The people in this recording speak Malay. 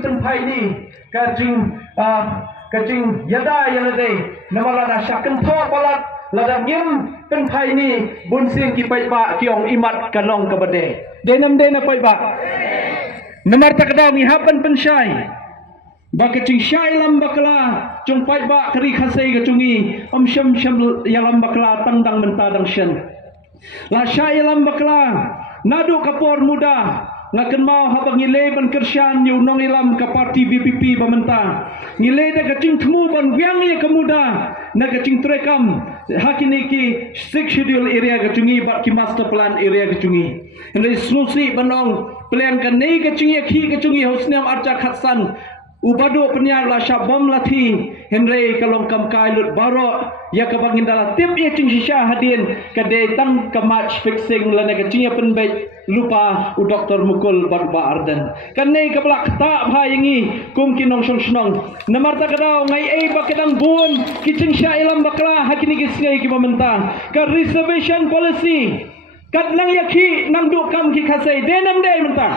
kacing tempai ni kacing yada yalade namala na syakan thok balat lada ngim tempai ni bunsin ki pai ba kiong imat kanong kabade denam dena pai ba namar takdaw mi hapan pensyai ba kacing syai lam bakla chung pai ba kari khasai gacungi sham yalam bakla tandang mentadang syen la syai lam bakla nadu kapor muda ngaken mau habang ngilei ban kersyan yu nong ilam ka parti BPP bamenta ngilei da kacing thmu ban wiang ye kemuda na kacing trekam hakini ki 6 schedule area gacungi ba ki master plan area gacungi ndai solusi banong plan kan nei kacing ye khi gacungi hosniam arca khatsan ubado penyar la syabam lati henry kalong kam kailut baro ya kabangin dala tip ye cing shisha hadin kade tang kamach fixing la naga cing penbej lupa u doktor mukul barba arden kanai kablak ta bhayangi kum kinong snong namar ta kadau ngai ei bakadang bun kicing sha ilam bakla hakini kisngai ki mamenta ka reservation policy kat nang yakhi nang du kam ki khasai denam dei menta